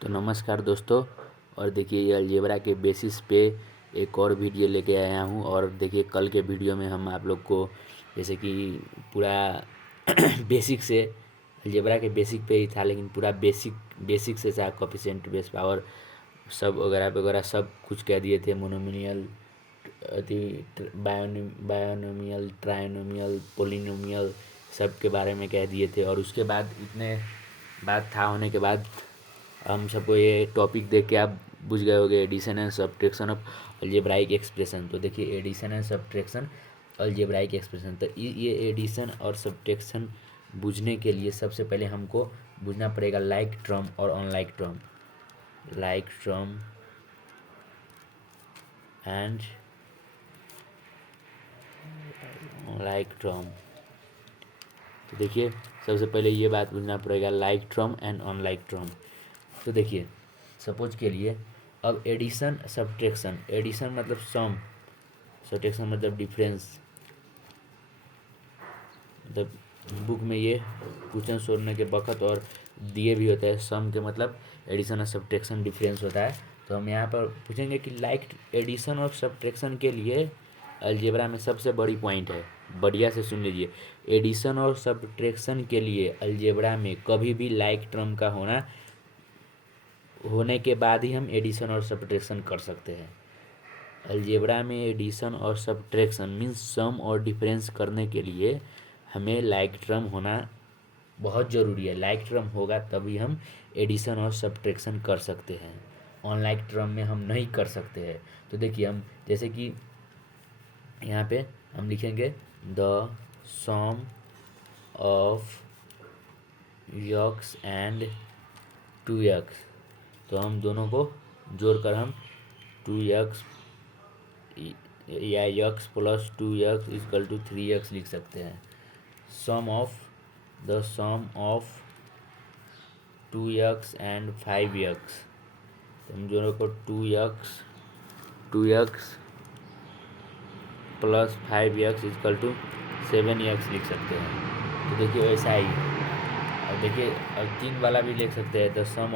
तो नमस्कार दोस्तों। और देखिए ये अलजेब्रा के बेसिस पे एक और वीडियो लेके आया हूँ। और देखिए कल के वीडियो में हम आप लोग को जैसे कि पूरा बेसिक से अलजेब्रा के बेसिक पे ही था, लेकिन पूरा बेसिक से था कोफिशिएंट बेस पावर सब वगैरह वगैरह सब कुछ कह दिए थे। मोनोमिनियल अति बायोनोमियल ट्राइनोमियल पोलिनोमियल सब के बारे में कह दिए थे। और उसके बाद इतने बात था होने के बाद हम सबको ये टॉपिक देख के आप बुझ गए होंगे, addition and subtraction of algebraic expression. तो देखिए addition and subtraction algebraic expression, तो ये एडिशन और सब्ट्रैक्शन बुझने के लिए सबसे पहले हमको बुझना पड़ेगा लाइक टर्म और unlike term. Like term and like term. तो देखिए सबसे पहले ये बात बुझना पड़ेगा like term and unlike term. तो देखिए सपोज के लिए अब एडिशन सब्ट्रैक्शन, एडिशन मतलब सम, सब्ट्रैक्शन मतलब डिफरेंस। मतलब बुक में ये क्वेश्चन सोल्व के वक्त और दिए भी होता है, सम के मतलब एडिशन और सब्ट्रैक्शन डिफरेंस होता है। तो हम यहाँ पर पूछेंगे कि लाइक एडिशन और सब्ट्रैक्शन के लिए अलजेब्रा में सबसे बड़ी पॉइंट है, बढ़िया से सुन लीजिए। एडिशन और सब्ट्रैक्शन के लिए अलजेब्रा में कभी भी लाइक टर्म का होने के बाद ही हम एडिशन और सब्ट्रैक्शन कर सकते हैं। अलजेब्रा में एडिशन और सब्ट्रैक्शन मीन्स सम और डिफरेंस करने के लिए हमें लाइक टर्म होना बहुत ज़रूरी है। लाइक टर्म होगा तभी हम एडिशन और सब्ट्रैक्शन कर सकते हैं, अनलाइक टर्म में हम नहीं कर सकते हैं। तो देखिए हम जैसे कि यहाँ पे हम लिखेंगे the sum of x and two x. तो हम दोनों को जोड़कर हम टू यक्स या x plus two x equal to three x लिख सकते हैं। Sum of the sum of two x and five x. तो हम दोनों को two x plus five x equal to seven x लिख सकते हैं। तो देखिए वैसा ही और देखिए अब तीन वाला भी लिख सकते हैं, the sum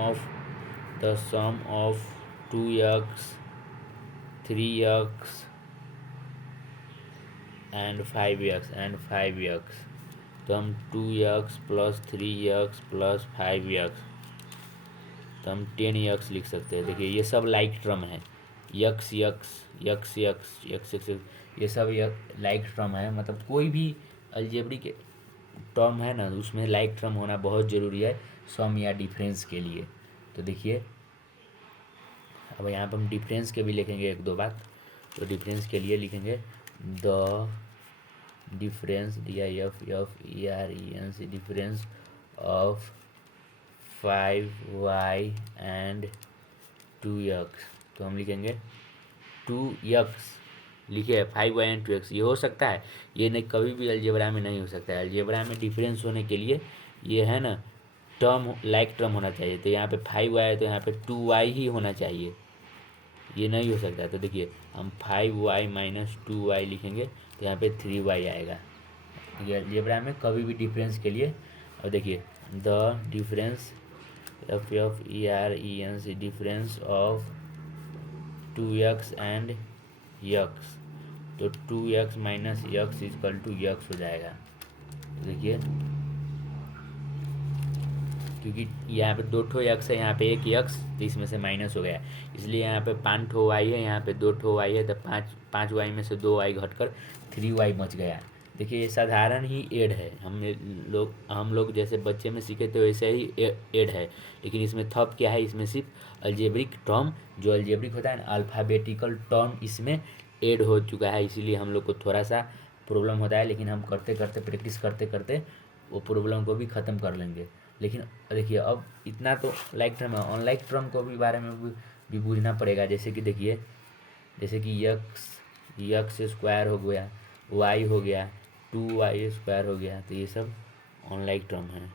of two x three x and five x. तो हम two x plus three x plus five x, तो हम टेन यक्स लिख सकते हैं। देखिए ये सब लाइक टर्म है, x x x x x x ये सब लाइक टर्म है। मतलब कोई भी अलजेब्रिक टर्म है ना, उसमें लाइक टर्म होना बहुत ज़रूरी है सम या डिफरेंस के लिए। तो देखिए अब यहाँ पर हम डिफरेंस के भी लिखेंगे एक दो बात। तो डिफरेंस के लिए लिखेंगे the difference DIFFERENC difference of 5y and 2x। तो हम लिखेंगे 2x, लिखे 5y एंड 2x। ये हो सकता है, ये नहीं कभी भी अलजेब्रा में नहीं हो सकता है। अलजेब्रा में डिफरेंस होने के लिए ये है ना टर्म लाइक टर्म होना चाहिए। तो यहाँ पे 5y है तो यहाँ पे 2y ही होना चाहिए, ये नहीं हो सकता। तो देखिए हम 5y माइनस 2y लिखेंगे तो यहाँ पे 3y आएगा। ये अलजेब्रा में कभी भी डिफरेंस के लिए। और देखिए the difference FFERENC difference of 2x and x. तो 2x minus x equal to x हो जाएगा। तो देखिए क्योंकि यहाँ पे दो ठो यक्स है, यहाँ पे एक यक्स, तो इसमें से माइनस हो गया, इसलिए यहाँ पे 5 ठो वाई है, यहाँ पे 2 ठो वाई है। तो पाँच वाई में से 2 वाई घटकर 3 वाई बच गया। देखिए ये साधारण ही एड है, हम लोग जैसे बच्चे में सीखे थे वैसे ही एड है। लेकिन इसमें थप क्या है, इसमें सिर्फ अलजेब्रिक टर्म, जो अलजेब्रिक होता है ना अल्फ़ाबेटिकल टर्म, इसमें ऐड हो चुका है। इसीलिए हम लोग को थोड़ा सा प्रॉब्लम होता है, लेकिन हम करते करते प्रैक्टिस करते करते वो प्रॉब्लम को भी ख़त्म कर लेंगे। लेकिन देखिए अब इतना तो लाइक टर्म है, अनलाइक टर्म को भी बारे में भी बूझना पड़ेगा। जैसे कि देखिए जैसे कि यक्स स्क्वायर हो गया, वाई हो गया, 2y स्क्वायर हो गया। तो ये सब अनलाइक टर्म है,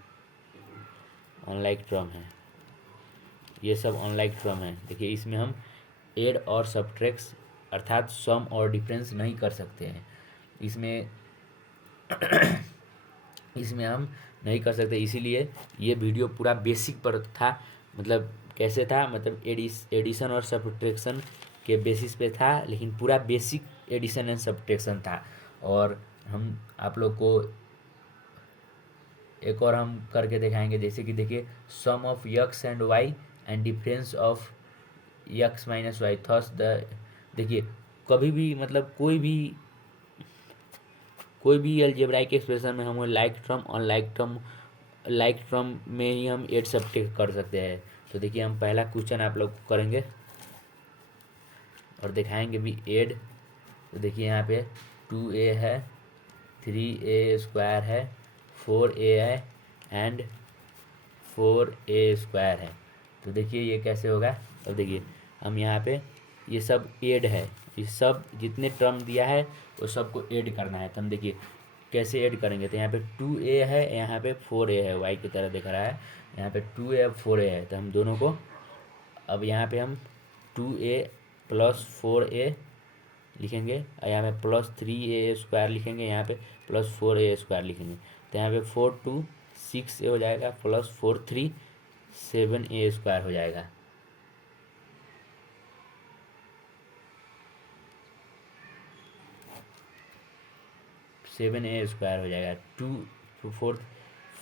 ये सब अनलाइक टर्म है। देखिए इसमें हम एड और सब्ट्रैक्ट अर्थात सम और डिफरेंस नहीं कर सकते हैं। इसमें हम नहीं कर सकते, इसीलिए ये वीडियो पूरा बेसिक पर था। मतलब कैसे था, मतलब एडिशन और सब्ट्रैक्शन के बेसिस पे था, लेकिन पूरा बेसिक एडिशन एंड सब्ट्रैक्शन था। और हम आप लोग को एक और हम करके दिखाएंगे, जैसे कि देखिए sum of x and y and difference of x minus y thus the. देखिए कभी भी मतलब कोई भी अलजेब्राइक एक्सप्रेशन में हम लाइक टर्म और लाइक टर्म में ही हम एड सब्ट्रैक्ट कर सकते हैं। तो देखिए हम पहला क्वेश्चन आप लोग को करेंगे और दिखाएंगे भी एड। तो देखिए यहाँ पे 2a है, 3a² है, 4a है एंड 4a² है। तो देखिए ये कैसे होगा। अब देखिए हम यहाँ पे ये सब ऐड है, ये सब जितने टर्म दिया है वो सबको ऐड करना है। तो हम देखिए कैसे ऐड करेंगे। तो यहाँ पे 2a है, यहाँ पे 4a है, वाई की तरह दिख रहा है। यहाँ पे 2a और 4a है, तो हम दोनों को अब यहाँ पे हम 2a प्लस 4a लिखेंगे और यहाँ पे प्लस 3a² लिखेंगे, यहाँ पे प्लस 4a² लिखेंगे। तो यहाँ पे 4 2 6a हो जाएगा, प्लस 4 3 7a² हो जाएगा। सेवन ए स्क्वायर हो जाएगा,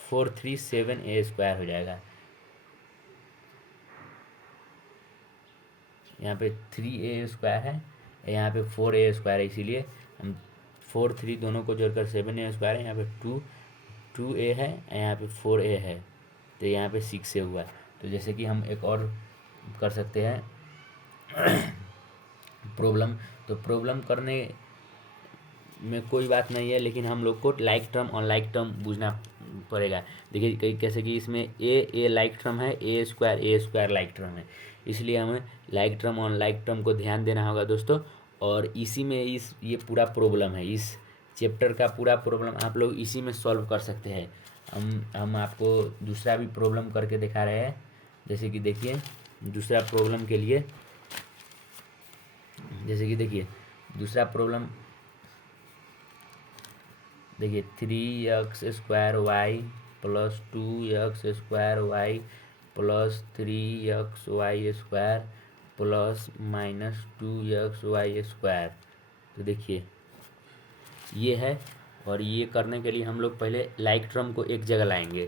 4 3 7a² हो जाएगा। यहाँ पे 3a² है, यहाँ पे 4a² है, इसीलिए हम 4 3 दोनों को जोड़कर 7a² है। यहाँ पे 2a है, यहाँ पे 4a है, तो यहाँ पे 6a हुआ। तो जैसे कि हम एक और कर सकते हैं प्रॉब्लम। तो प्रॉब्लम करने में कोई बात नहीं है, लेकिन हम लोग को लाइक टर्म और लाइक टर्म बूझना पड़ेगा। देखिए कई कैसे कि इसमें ए लाइक टर्म है, ए² लाइक टर्म है, इसलिए हमें लाइक टर्म और लाइक टर्म को ध्यान देना होगा दोस्तों। और इसी में ये पूरा प्रॉब्लम है, इस चैप्टर का पूरा प्रॉब्लम आप लोग इसी में सॉल्व कर सकते हैं। हम आपको दूसरा भी प्रॉब्लम करके दिखा रहे हैं। जैसे कि देखिए दूसरा प्रॉब्लम के लिए, जैसे कि देखिए दूसरा प्रॉब्लम देखिए 3x² plus 2x² plus 3xy² plus -2xy²। तो देखिए ये है, और ये करने के लिए हम लोग पहले लाइक टर्म को एक जगह लाएंगे।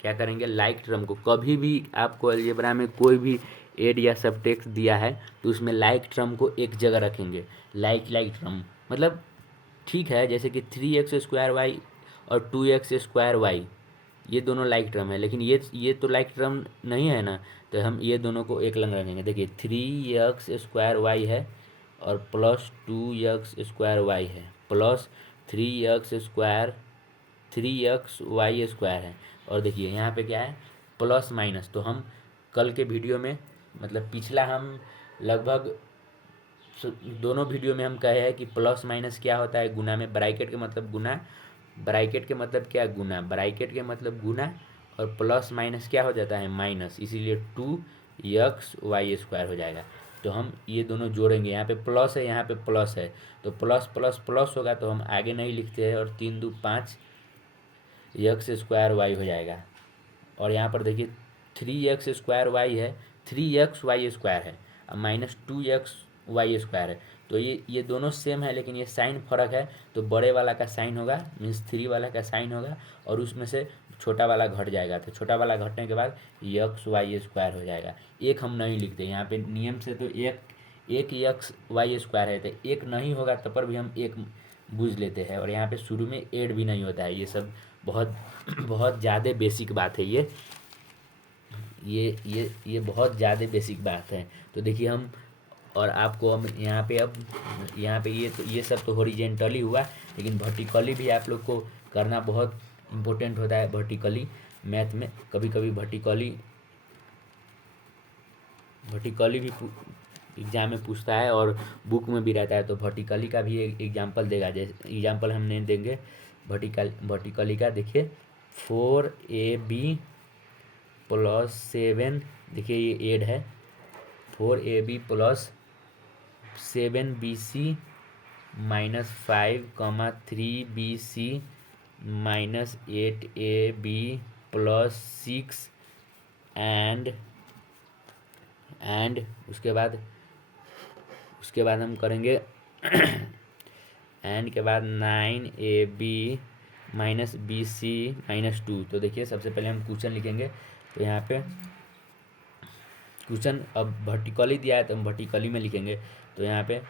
क्या करेंगे, लाइक टर्म को कभी भी आपको अलजेब्रा में कोई भी एड या सबटेक्स्ट दिया है तो उसमें लाइक टर्म को एक जगह रखेंगे। लाइक टर्म मतलब ठीक है, जैसे कि 3x² और 2x² ये दोनों लाइक टर्म है, लेकिन ये तो लाइक टर्म नहीं है ना। तो हम ये दोनों को एक लंग रखेंगे। देखिए 3x² है और प्लस 2x² है प्लस 3xy² है। और देखिए यहाँ पे क्या है, प्लस माइनस। तो हम कल के वीडियो में मतलब पिछला हम लगभग दोनों वीडियो में हम कहे हैं कि प्लस माइनस क्या होता है गुना में। ब्रैकेट के मतलब गुना, ब्रैकेट के मतलब क्या, गुना, ब्रैकेट के मतलब गुना, और प्लस माइनस क्या हो जाता है, माइनस, इसीलिए 2xy² हो जाएगा। तो हम ये दोनों जोड़ेंगे, यहाँ पे प्लस है, यहाँ पे प्लस है, तो प्लस प्लस प्लस होगा, तो हम आगे नहीं लिखते हैं, और 3 2 5 x² हो जाएगा। और यहाँ पर देखिए 3x² है, 3xy² है, और -2xy² है। तो ये दोनों सेम है, लेकिन ये साइन फर्क है। तो बड़े वाला का साइन होगा, मीन्स 3 वाला का साइन होगा, और उसमें से छोटा वाला घट जाएगा। तो छोटा वाला घटने के बाद xy² हो जाएगा। एक हम नहीं लिखते यहाँ पे नियम से, तो एक xy² है, तो एक नहीं होगा तब पर भी हम एक बूझ लेते हैं। और यहाँ पे शुरू में ऐड भी नहीं होता है। ये सब बहुत बहुत ज़्यादा बेसिक बात है। ये बहुत ज़्यादा बेसिक बात है। तो देखिए हम, और आपको हम यहाँ पे अब यहाँ पे ये सब तो हॉरिजेंटली हुआ, लेकिन वर्टिकली भी आप लोग को करना बहुत इम्पोर्टेंट होता है। वर्टिकली मैथ में कभी कभी वर्टिकली भी एग्जाम में पूछता है, और बुक में भी रहता है। तो वर्टिकली का भी एक एग्जाम्पल देगा, जैसे एग्जाम्पल हम नहीं देंगे। वर्टिकली का देखिए 4ab प्लस 7, देखिए ये ऐड है, 4ab plus 7bc minus 5, 3bc minus 8ab plus 6 and and उसके बाद हम करेंगे एंड के बाद 9ab माइनस BC-2। तो देखिए सबसे पहले हम क्वेश्चन लिखेंगे। तो यहाँ पे क्वेश्चन अब वर्टिकली दिया है तो हम वर्टिकली में लिखेंगे। तो यहाँ पे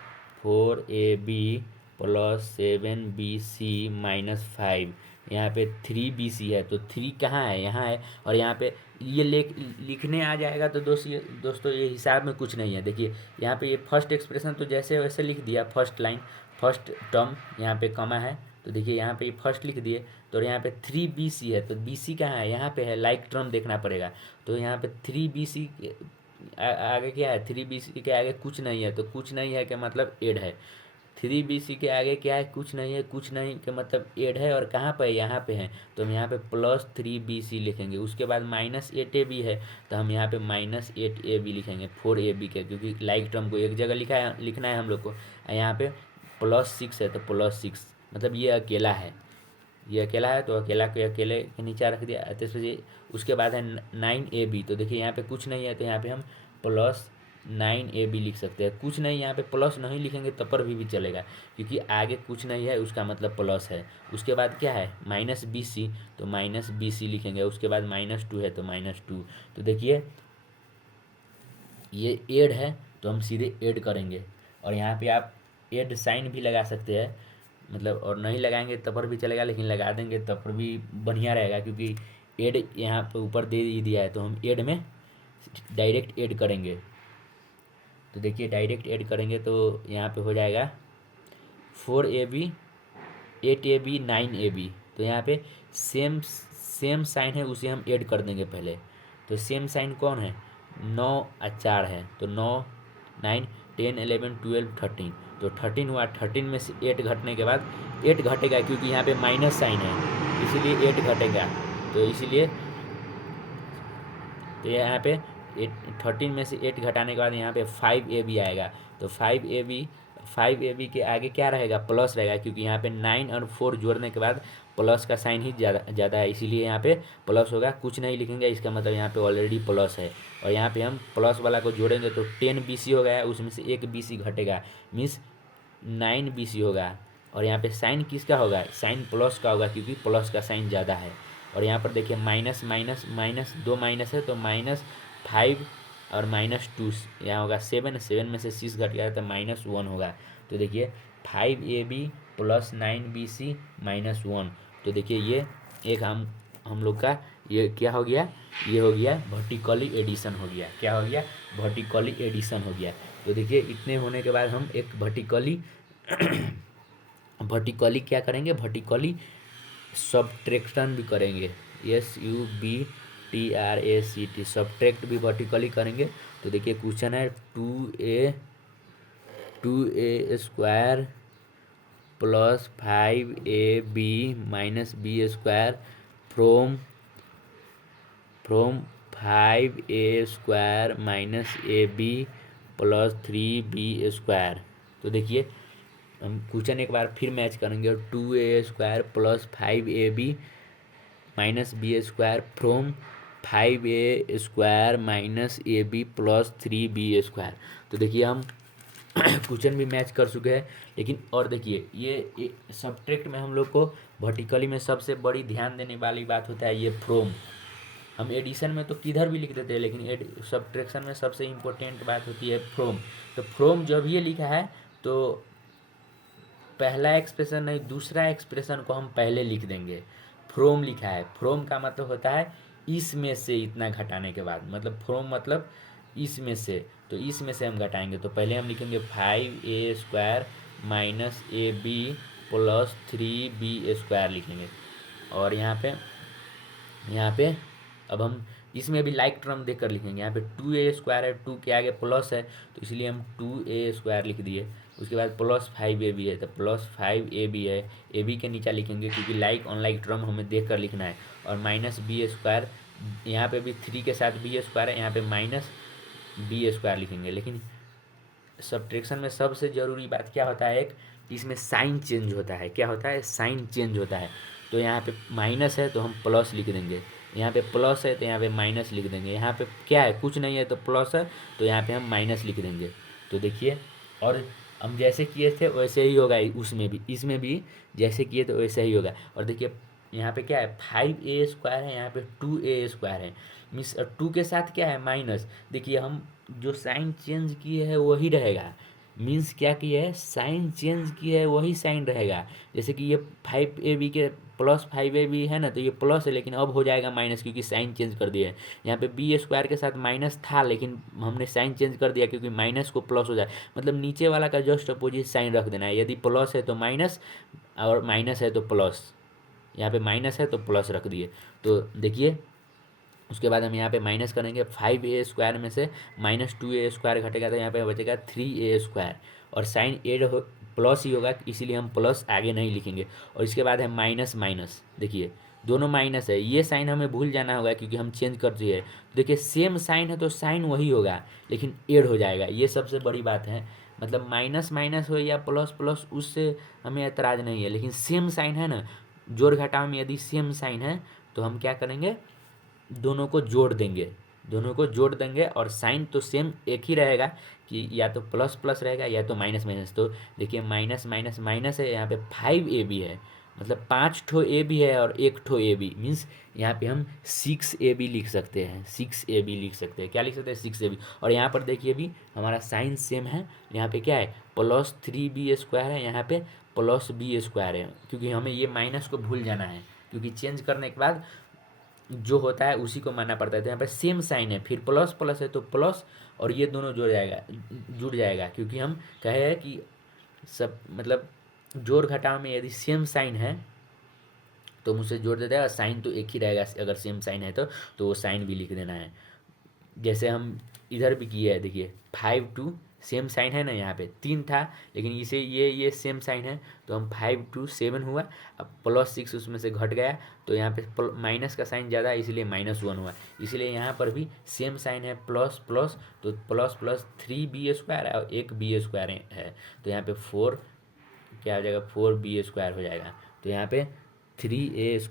4ab प्लस 7BC-5, यहाँ पे 3BC है तो 3 कहाँ है, यहाँ है। और यहाँ पे ये लिखने आ जाएगा तो दोस्तों ये हिसाब में कुछ नहीं है। देखिए यहाँ पे ये फर्स्ट एक्सप्रेशन तो जैसे वैसे लिख दिया, फर्स्ट लाइन फर्स्ट टर्म यहाँ पे कमा है। तो देखिए यहाँ पे ये फर्स्ट लिख दिए। तो यहाँ पे 3BC है तो BC कहाँ है, यहाँ पे है, लाइक टर्म देखना पड़ेगा। तो यहाँ पे 3BC आगे क्या है, 3BC के आगे कुछ नहीं है। तो कुछ नहीं है क्या मतलब एड है। 3BC के आगे क्या है, कुछ नहीं है, कुछ नहीं के मतलब एड है। और कहाँ पे, यहाँ पे है। तो हम यहाँ पे +3BC लिखेंगे। उसके बाद -8ab है तो हम यहाँ पे -8ab लिखेंगे 4ab के, क्योंकि लाइक टर्म को एक जगह लिखना है हम लोग को। यहाँ पे +6 है तो +6 मतलब ये अकेला है, ये अकेला है तो अकेला के अकेले के नीचे रख दिया। तो उसके बाद है 9ab। तो देखिए यहाँ पे कुछ नहीं है तो यहाँ पे हम +9ab लिख सकते हैं। कुछ नहीं, यहाँ पे प्लस नहीं लिखेंगे तब पर भी चलेगा, क्योंकि आगे कुछ नहीं है उसका मतलब प्लस है। उसके बाद क्या है -BC, तो -BC लिखेंगे। उसके बाद -2 है तो -2। तो देखिए ये एड है तो हम सीधे एड करेंगे। और यहाँ पे आप एड साइन भी लगा सकते हैं, मतलब और नहीं लगाएंगे तब पर भी चलेगा, लेकिन लगा देंगे तब पर भी बढ़िया रहेगा, क्योंकि एड यहाँ पे ऊपर दे ही दिया है तो हम एड में डायरेक्ट ऐड करेंगे। तो देखिए डायरेक्ट ऐड करेंगे तो यहाँ पे हो जाएगा 4ab 8ab 9ab। तो यहाँ पे सेम साइन है, उसे हम ऐड कर देंगे पहले। तो सेम साइन कौन है, 9 और 4 है। तो 9 9 10 11 12 13। तो 13 हुआ। 13 में से 8 घटने के बाद 8 घटेगा, क्योंकि यहाँ पे माइनस साइन है इसीलिए 8 घटेगा। तो इसीलिए तो यहाँ पे 13 में से 8 घटाने के बाद यहाँ पे 5ab आएगा। तो 5ab के आगे क्या रहेगा, प्लस रहेगा, क्योंकि यहाँ पे 9 और 4 जोड़ने के बाद प्लस का साइन ही ज़्यादा है, इसीलिए यहाँ पे प्लस होगा। कुछ नहीं लिखेंगे, इसका मतलब यहाँ पे ऑलरेडी प्लस है। और यहाँ पे हम प्लस वाला को जोड़ेंगे तो 10BC हो गया, उसमें से 1BC घटेगा, मीन्स 9BC होगा। और यहाँ पे साइन किसका होगा, साइन प्लस का होगा, क्योंकि प्लस का साइन ज़्यादा है। और यहाँ पर देखिए माइनस माइनस माइनस, 2 माइनस है तो -5 और -2 यहाँ होगा 7 में से 6 घट गया तो -1 होगा। तो देखिए 5ab + 9BC -1। तो देखिए ये एक हम लोग का ये क्या हो गया, ये हो गया वर्टिकली एडिशन हो गया। क्या हो गया, वर्टिकली एडिशन हो गया। तो देखिए इतने होने के बाद हम एक वर्टिकली क्या करेंगे, वर्टिकली सब्ट्रैक्शन भी करेंगे। SUBTRACT, सब्ट्रैक्ट भी वर्टिकली करेंगे। तो देखिए क्वेश्चन है 2a² + 5ab - b² from 5a² - ab + 3b²। तो देखिए हम क्वेश्चन एक बार फिर मैच करेंगे। 2a² + 5ab - b² from 5a² - ab + 3b²। तो देखिए हम क्वेश्चन भी मैच कर चुके हैं। लेकिन और देखिए ये सब्ट्रैक्ट में हम लोग को वर्टिकली में सबसे बड़ी ध्यान देने वाली बात होता है ये फ्रॉम। हम एडिशन में तो किधर भी लिख देते हैं, लेकिन सब्ट्रैक्शन में सबसे इम्पोर्टेंट बात होती है फ्रॉम। तो फ्रॉम जब ये लिखा है तो पहला एक्सप्रेशन नहीं, दूसरा एक्सप्रेशन को हम पहले लिख देंगे। फ्रॉम लिखा है, फ्रॉम का मतलब होता है इसमें से इतना घटाने के बाद, मतलब फ्रॉम मतलब इसमें से। तो इसमें से हम घटाएंगे तो पहले हम लिखेंगे 5a² - ab + 3b² लिखेंगे। और यहाँ पे अब हम इसमें भी लाइक टर्म देकर लिखेंगे। यहाँ पे 2a² है, 2 के आगे प्लस है तो इसलिए हम 2a² लिख दिए। उसके बाद +5ab है तो +5ab है, ab के नीचे लिखेंगे क्योंकि लाइक अनलाइक टर्म हमें देख कर लिखना है। और -b², यहाँ पे भी 3 के साथ b² है, यहाँ पे -b² लिखेंगे। लेकिन सब्ट्रैक्शन में सबसे ज़रूरी बात क्या होता है, एक इसमें साइन चेंज होता है। क्या होता है, साइन चेंज होता है। तो यहाँ पे माइनस है तो हम प्लस लिख देंगे, यहाँ पे प्लस है तो यहाँ पे माइनस लिख देंगे, यहाँ पे क्या है कुछ नहीं है तो प्लस है तो यहाँ पे हम माइनस लिख देंगे। तो देखिए, और हम जैसे किए थे वैसे ही होगा उसमें भी, इसमें भी जैसे किए तो वैसे ही होगा। और देखिए यहाँ पे क्या है 5a² है, यहाँ पे 2a² है, मीन्स 2 के साथ क्या है माइनस। देखिए हम जो साइन चेंज किए हैं वही रहेगा, मीन्स क्या किया है साइन चेंज किया है वही साइन रहेगा। जैसे कि ये 5ab के प्लस 5ab है ना, तो ये प्लस है लेकिन अब हो जाएगा माइनस क्योंकि साइन चेंज कर दिया है। यहाँ पे b² के साथ माइनस था लेकिन हमने साइन चेंज कर दिया क्योंकि माइनस को प्लस हो जाए, मतलब नीचे वाला का जस्ट अपोजिट साइन रख देना है। यदि प्लस है तो माइनस और माइनस है तो प्लस, यहाँ पे माइनस है तो प्लस रख दिए। तो देखिए उसके बाद हम यहाँ पे माइनस करेंगे, 5a² में से -2a² घटेगा तो यहाँ पे बचेगा 3a², और साइन एड हो प्लस ही होगा इसीलिए हम प्लस आगे नहीं लिखेंगे। और इसके बाद है माइनस माइनस, देखिए दोनों माइनस है, ये साइन हमें भूल जाना होगा क्योंकि हम चेंज कर दिए। देखिए सेम साइन है तो साइन वही होगा लेकिन एड हो जाएगा, ये सबसे बड़ी बात है। मतलब माइनस माइनस हो या प्लस प्लस उससे हमें एतराज़ नहीं है, लेकिन सेम साइन है ना, जोड़ घटाव में यदि सेम साइन है तो हम क्या करेंगे दोनों को जोड़ देंगे, दोनों को जोड़ देंगे और साइन तो सेम एक ही रहेगा कि या तो प्लस प्लस रहेगा या तो माइनस माइनस। तो देखिए माइनस माइनस माइनस है, यहाँ पे 5ab है, मतलब 5 ठो ए बी है और 1 ठो ए बी, मीन्स यहाँ पे हम 6ab लिख सकते हैं, 6ab लिख सकते हैं, क्या लिख सकते हैं 6ab। और यहाँ पर देखिए भी हमारा साइन सेम है, यहाँ पे क्या है प्लस 3b² है, यहाँ पे प्लस b² है, क्योंकि हमें ये माइनस को भूल जाना है क्योंकि चेंज करने के बाद जो होता है उसी को मानना पड़ता है। तो यहाँ पर सेम साइन है, फिर प्लस प्लस है तो प्लस, और ये दोनों जुड़ जाएगा क्योंकि हम कहे हैं कि सब मतलब जोड़ घटाव में यदि सेम साइन है तो मुझसे जोड़ देता है, साइन तो एक ही रहेगा अगर सेम साइन है तो वो साइन भी लिख देना है। जैसे हम इधर भी किए हैं, देखिए 5 2 सेम साइन है ना, यहाँ पे 3 था लेकिन इसे ये सेम साइन है तो हम 5 2 7 हुआ, अब +6 उसमें से घट गया तो यहाँ पे माइनस का साइन ज़्यादा है इसलिए -1 हुआ, इसलिए यहाँ पर भी सेम साइन है प्लस प्लस, तो प्लस प्लस 3b² और 1b² है तो यहाँ पे 4 क्या हो जाएगा 4b² हो जाएगा। तो यहाँ पे 3a² -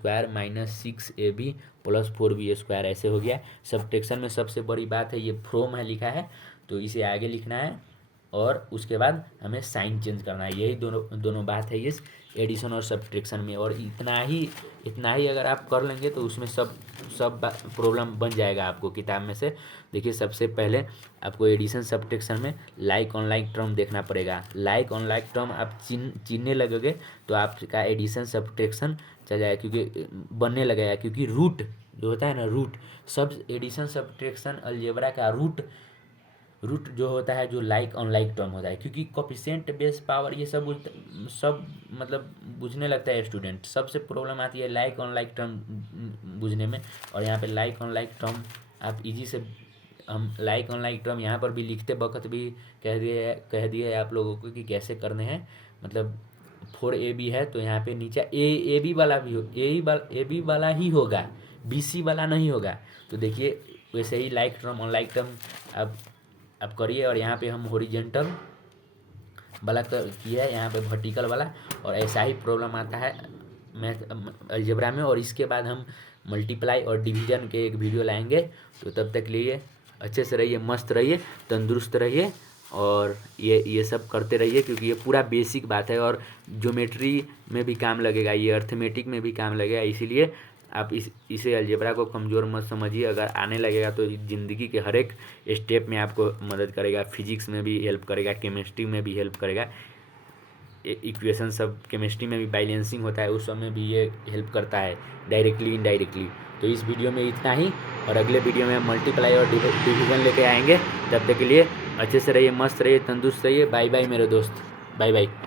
6ab + 4b² ऐसे हो गया। सब्ट्रैक्शन में सबसे बड़ी बात है ये फ्रॉम है लिखा है तो इसे आगे लिखना है और उसके बाद हमें साइन चेंज करना है, यही दोनों बात है इस एडिशन और सब्ट्रैक्शन में। और इतना ही अगर आप कर लेंगे तो उसमें सब प्रॉब्लम बन जाएगा आपको किताब में से। देखिए सबसे पहले आपको एडिशन सब्ट्रैक्शन में लाइक अनलाइक टर्म देखना पड़ेगा, लाइक अनलाइक टर्म आप चीनने लगोगे तो आपका एडिशन सब्ट्रैक्शन चल जाएगा क्योंकि बनने लगेगा, क्योंकि रूट जो होता है ना, रूट सब एडिशन सब्ट्रैक्शन अलजेब्रा का रूट जो होता है जो लाइक अनलाइक टर्म होता है, क्योंकि कोफिशिएंट बेस पावर ये सब मतलब बुझने लगता है स्टूडेंट, सबसे प्रॉब्लम आती है लाइक अनलाइक टर्म बुझने में। और यहाँ पे लाइक अनलाइक टर्म आप इजी से हम लाइक अनलाइक टर्म यहाँ पर भी लिखते वक्त भी कह दिए आप लोगों को कि कैसे करने हैं। मतलब 4ab है तो यहाँ पे नीचे ab वाला भी ab वाला ही होगा, bc वाला नहीं होगा। तो देखिए वैसे ही लाइक टर्म अनलाइक टर्म आप करिए। और यहाँ पे हम हॉरिजॉन्टल वाला किया है, यहाँ पे वर्टिकल वाला, और ऐसा ही प्रॉब्लम आता है मैथ अलजेब्रा में। और इसके बाद हम मल्टीप्लाई और डिवीजन के एक वीडियो लाएंगे। तो तब तक लिए अच्छे से रहिए, मस्त रहिए, तंदुरुस्त रहिए और ये सब करते रहिए क्योंकि ये पूरा बेसिक बात है और ज्योमेट्री में भी काम लगेगा, ये अर्थमेटिक में भी काम लगेगा। इसीलिए आप इसे अलजेब्रा को कमज़ोर मत समझिए, अगर आने लगेगा तो ज़िंदगी के हर एक स्टेप में आपको मदद करेगा, फिजिक्स में भी हेल्प करेगा, केमिस्ट्री में भी हेल्प करेगा, इक्वेशन सब केमिस्ट्री में भी बैलेंसिंग होता है उस समय भी ये हेल्प करता है डायरेक्टली इनडायरेक्टली। तो इस वीडियो में इतना ही और अगले वीडियो में मल्टीप्लाई और डिवीजन लेके आएंगे। तब तक के लिए अच्छे से रहिए, मस्त रहिए, तंदुरुस्त रहिए। बाय बाय मेरे दोस्त, बाय बाय।